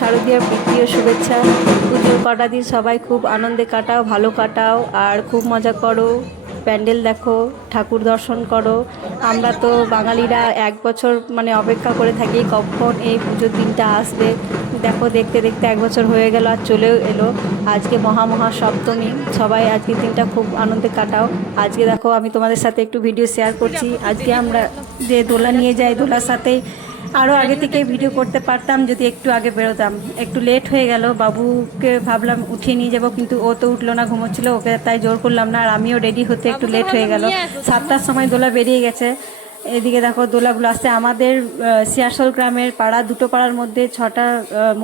শারদীয়ার প্রীতি ও শুভেচ্ছা। পুজোর কটা দিন সবাই খুব আনন্দে কাটাও, ভালো কাটাও, আর খুব মজা করো। প্যান্ডেল দেখো, ঠাকুর দর্শন করো। আমরা তো বাঙালিরা এক বছর মানে অপেক্ষা করে থাকি কখন এই পুজোর দিনটা আসবে। দেখো, দেখতে দেখতে এক বছর হয়ে গেল আর চলেও এলো। আজকে মহা মহা সপ্তমী সবাই আজকের দিনটা খুব আনন্দে কাটাও। আজকে দেখো, আমি তোমাদের সাথে একটু ভিডিও শেয়ার করছি। আজকে আমরা যে দোলা নিয়ে যাই, দোলার সাথেই আরও আগে থেকে ভিডিও করতে পারতাম যদি একটু আগে বেরোতাম। একটু লেট হয়ে গেল বাবুকে ভাবলাম উঠিয়ে নিয়ে যাব কিন্তু ও তো উঠল না ঘুমোচ্ছিল ওকে তাই জোর করলাম না আর আমিও রেডি হতে একটু লেট হয়ে গেল। সাতটার সময় দোলা বেরিয়ে গেছে। এদিকে দেখো দোলাগুলো আসছে। আমাদের আহ, গ্রামের পাড়া দুটো পাড়ার মধ্যে ছটা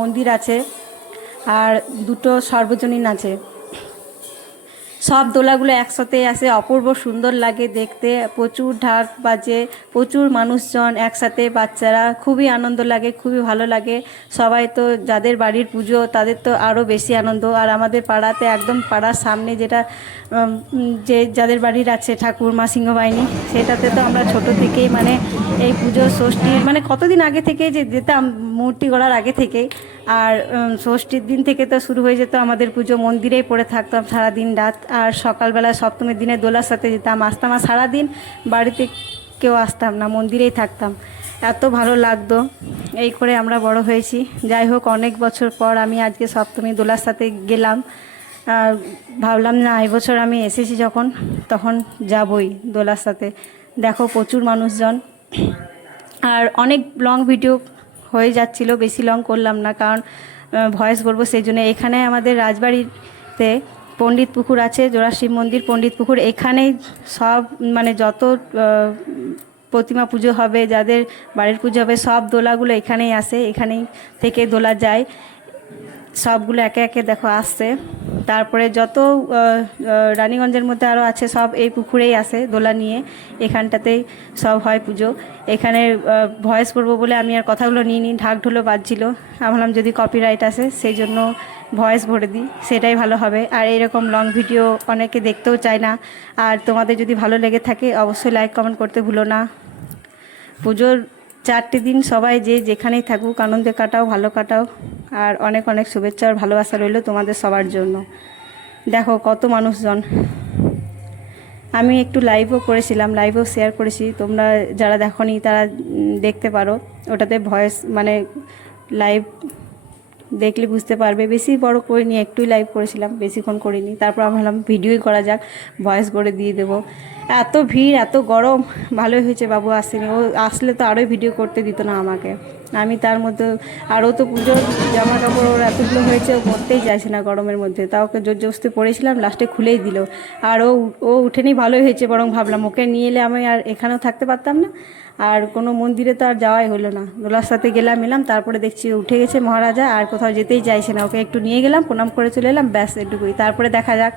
মন্দির আছে আর দুটো সর্বজনীন আছে। সব দোলাগুলো একসাথে আসে, অপূর্ব সুন্দর লাগে দেখতে। প্রচুর ঢাক বাজে, প্রচুর মানুষজন একসাথে, বাচ্চারা খুবই আনন্দ লাগে, খুবই ভালো লাগে। সবাই তো যাদের বাড়ির পুজো, তাদের তো আরও বেশি আনন্দ। আর আমাদের পাড়াতে একদম পাড়ার সামনে যেটা যে যাদের বাড়ির আছে ঠাকুর, মা, সিংহবাহিনী, সেটাতে তো আমরা ছোট থেকেই মানে এই পুজো ষষ্ঠীর মানে কতদিন আগে থেকে যে যেতাম, মূর্তি গড়ার আগে থেকেই। আর ষষ্ঠীর দিন থেকে তো শুরু হয়ে যেত আমাদের পুজো, মন্দিরেই পড়ে থাকতাম সারাদিন রাত। আর সকালবেলা সপ্তমীর দিনে দোলার সাথে যেতাম, আসতাম। আর সারাদিন বাড়িতে কেউ আসতাম না, মন্দিরেই থাকতাম। এত ভালো লাগতো, এই করে আমরা বড় হয়েছি। যাই হোক, অনেক বছর পর আমি আজকে সপ্তমী দোলার সাথে গেলাম। আর ভাবলাম, না এই বছর আমি এসেছি যখন, তখন যাবই দোলার সাথে। দেখো, প্রচুর মানুষজন। আর অনেক লং ভিডিও হয়ে যাচ্ছিল, বেশি লং করলাম না, কারণ ভয়েস বলব সেই জন্য। এখানে আমাদের রাজবাড়িতে পণ্ডিত পুকুর আছে জোড়া শিব মন্দির, পণ্ডিত পুকুর। এখানেই সব মানে যত প্রতিমা পুজো হবে, যাদের বাড়ির পুজো হবে, সব দোলাগুলো এখানেই আসে। এখানেই থেকে দোলা যায়। সবগুলো একে একে দেখো আসছে। তারপরে যত রানীগঞ্জের মধ্যে আরও আছে, সব এই পুকুরেই আসে দোলা নিয়ে। এখানটাতেই সব হয় পুজো। এখানে ভয়েস করব বলে আমি আর কথাগুলো নিই ঢাক ঢোলো বাজছিল। ভাবলাম যদি কপিরাইট আসে, সেই জন্য ভয়েস ভরে দিই, সেটাই ভালো হবে। আর এরকম লং ভিডিও অনেকে দেখতেও চায় না। আর তোমাদের যদি ভালো লেগে থাকে, অবশ্যই লাইক কমেন্ট করতে ভুলো না। পুজোর চারটে দিন সবাই যে যেখানেই থাকুক, আনন্দে কাটাও, ভালো কাটাও, আর অনেক অনেক শুভেচ্ছা আর ভালোবাসা রইল তোমাদের সবার জন্য। দেখো কত মানুষজন। আমি একটু লাইভও করেছিলাম লাইভও শেয়ার করেছি। তোমরা যারা দেখনি, তারা দেখতে পারো। ওটাতে ভয়েস মানে লাইভ দেখলে বুঝতে পারবে। বেশি বড় করিনি একটুই লাইভ করেছিলাম, বেশিক্ষণ করিনি। তারপর আমি ভাবলাম ভিডিওই করা যাক ভয়েস করে দিয়ে দেবো। এত ভিড়, এত গরম, ভালোই হয়েছে বাবু আসেনি। ও আসলে তো আরোই ভিডিও করতে দিত না আমাকে। আমি তার মধ্যে আরও তো পুজোর জামা কাপড় ওর এতগুলো হয়েছে, ও পরতেই চাইছে না গরমের মধ্যে। তাও ওকে জোর জবস্তি পরেছিলাম লাস্টে খুলেই দিল। আর ও ও উঠেনি ভালোই হয়েছে বরং ভাবলাম, ওকে নিয়ে এলে আমি আর এখানেও থাকতে পারতাম না। আর কোনো মন্দিরে তো আর যাওয়াই হলো না। দোলার সাথে গেলাম, এলাম, তারপরে দেখছি উঠে গেছে মহারাজা, আর কোথাও যেতেই চাইছে না। ওকে একটু নিয়ে গেলাম, প্রণাম করে চলে এলাম, ব্যাস এটুকুই। তারপরে দেখা যাক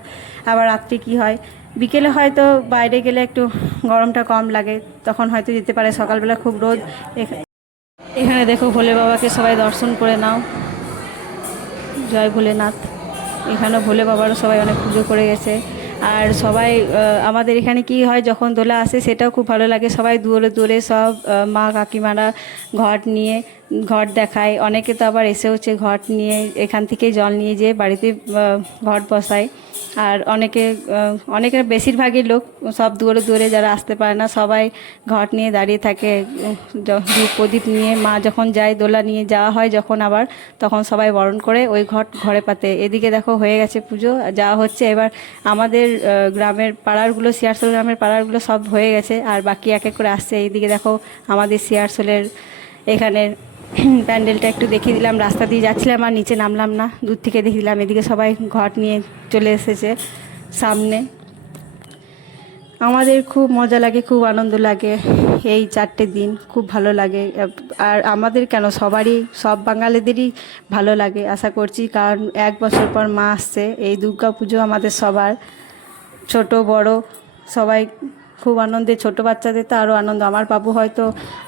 আবার রাত্রে কি হয়। বিকেলে হয়তো বাইরে গেলে একটু গরমটা কম লাগে, তখন হয়তো যেতে পারে সকালবেলা খুব রোদ। এখানে দেখো ভোলে বাবাকে সবাই দর্শন করে নাও। জয় ভোলেনাথ। এখানে ভোলে বাবারও সবাই অনেক পুজো করে গেছে। আর সবাই আমাদের এখানে কি হয়, যখন দোলা আসে, সেটাও খুব ভালো লাগে। সবাই দূরে দূরে সব মা কাকিমারা ঘট নিয়ে ঘট দেখায়। অনেকে তো আবার এসে হচ্ছে ঘট নিয়ে, এখান থেকে জল নিয়ে যেয়ে বাড়িতে ঘট বসায়। আর অনেকে অনেকের বেশিরভাগই লোক সব দূরে দূরে যারা আসতে পারে না, সবাই ঘট নিয়ে দাঁড়িয়ে থাকে। প্রদীপ নিয়ে মা যখন যায়, দোলা নিয়ে যাওয়া হয় যখন আবার, তখন সবাই বরণ করে ওই ঘট ঘরে পাতে। এদিকে দেখো হয়ে গেছে পুজো যাওয়া হচ্ছে। এবার আমাদের গ্রামের পাড়ারগুলো, সিয়ারসোল গ্রামের পাড়ারগুলো সব হয়ে গেছে। আর বাকি এক এক করে আসছে। এইদিকে দেখো, আমাদের সিয়ারসোলের এখানের প্যান্ডেলটা একটু দেখিয়ে দিলাম। রাস্তা দিয়ে যাচ্ছিলাম আর নিচে নামলাম না। দূর থেকে দেখে দিলাম। এদিকে সবাই ঘট নিয়ে চলে এসেছে সামনে। আমাদের খুব মজা লাগে, খুব আনন্দ লাগে এই চারটে দিন। খুব ভালো লাগে। আর আমাদের কেন? সবারই, সব বাঙালিদেরই ভালো লাগে, আশা করছি। কারণ এক বছর পর মা আসছে। এই দুর্গা পুজো আমাদের সবার। ছোট, বড়, সবাই খুব আনন্দে, ছোট বাচ্চাদের তো আরও আনন্দ। আমার বাবু হয়তো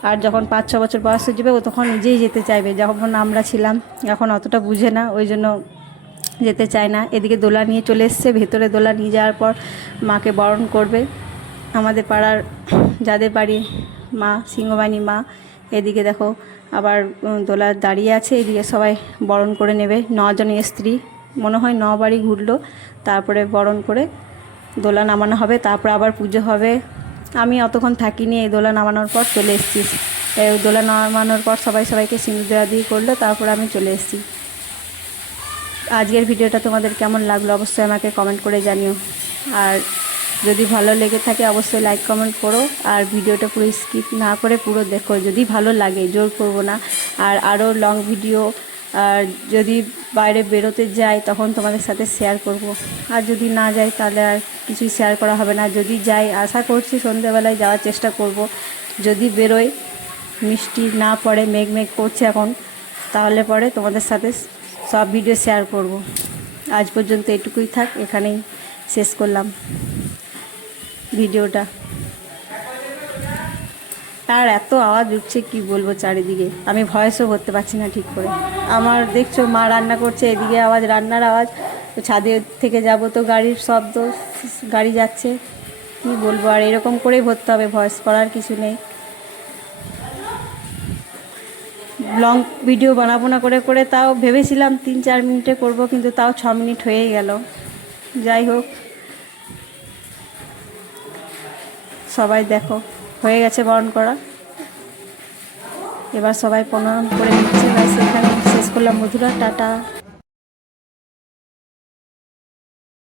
আর যখন পাঁচ, ছ বছর বয়স হয়ে যাবে, ও তখন নিজেই যেতে চাইবে। যখন আমরা ছিলাম, এখন অতটা বুঝে না, ওই জন্য যেতে চায় না। এদিকে দোলা নিয়ে চলে এসছে, ভেতরে দোলা নিয়ে যাওয়ার পর মাকে বরণ করবে। আমাদের পাড়ার যাদের বাড়ি, মা সিংহবাণী মা, এদিকে দেখো আবার দোলা দাঁড়িয়ে আছে, এদিকে সবাই বরণ করে নেবে। নজনের স্ত্রী, মনে হয় ন বাড়ি ঘুরলো, তারপরে বরণ করে দোলা নামানো হবে, তারপর আবার পুজো হবে। আমি অতক্ষণ থাকিনি, এই দোলা নামানোর পর চলে এসেছি। দোলা নামানোর পর সবাই সবাইকে সিঁদুর দেওয়া দিয়ে করল, তারপর আমি চলে এসেছি। আজকের ভিডিওটা তোমাদের কেমন লাগল অবশ্যই আমাকে কমেন্ট করে জানিও। আর যদি ভালো লেগে থাকে অবশ্যই লাইক কমেন্ট করো। আর ভিডিওটা পুরো স্কিপ না করে পুরো দেখো। যদি ভালো লাগে, জোর করব না। আর আরও লং ভিডিও আর যদি বাইরে বেরোতে যাই, তখন তোমাদের সাথে শেয়ার করব। আর যদি না যাই, তাহলে আর কিছুই শেয়ার করা হবে না। যদি যাই, আশা করছি সন্ধ্যেবেলায় যাওয়ার চেষ্টা করব। যদি বেরোই, মিষ্টি না পড়ে, মেঘ মেঘ করছে এখন, তাহলে পরে তোমাদের সাথে সব ভিডিও শেয়ার করব। আজ পর্যন্ত এটুকুই থাক, এখানেই শেষ করলাম। ভিডিওটা আর এত আওয়াজ উঠছে, কি বলব চারিদিকে? আমি ভয়েসও করতে পারছি না ঠিক করে। আমার দেখছ, মা রান্না করছে, এদিকে আওয়াজ, রান্নার আওয়াজ। তো ছাদে থেকে যাব তো গাড়ির শব্দ, গাড়ি যাচ্ছে। কি বলব, আর এরকম করেই ভরতে হবে, ভয়েস করার কিছু নেই। লং ভিডিও বানাবো না করে করে তাও ভেবেছিলাম তিন চার মিনিটে করব, কিন্তু তাও ছ মিনিট হয়েই গেল। যাই হোক। সবাই দেখো। হয়ে গেছে বরণ করা। এবার সবাই প্রণাম করে নিচ্ছে। সেখানে শেষ করলাম মধুরা টাটা।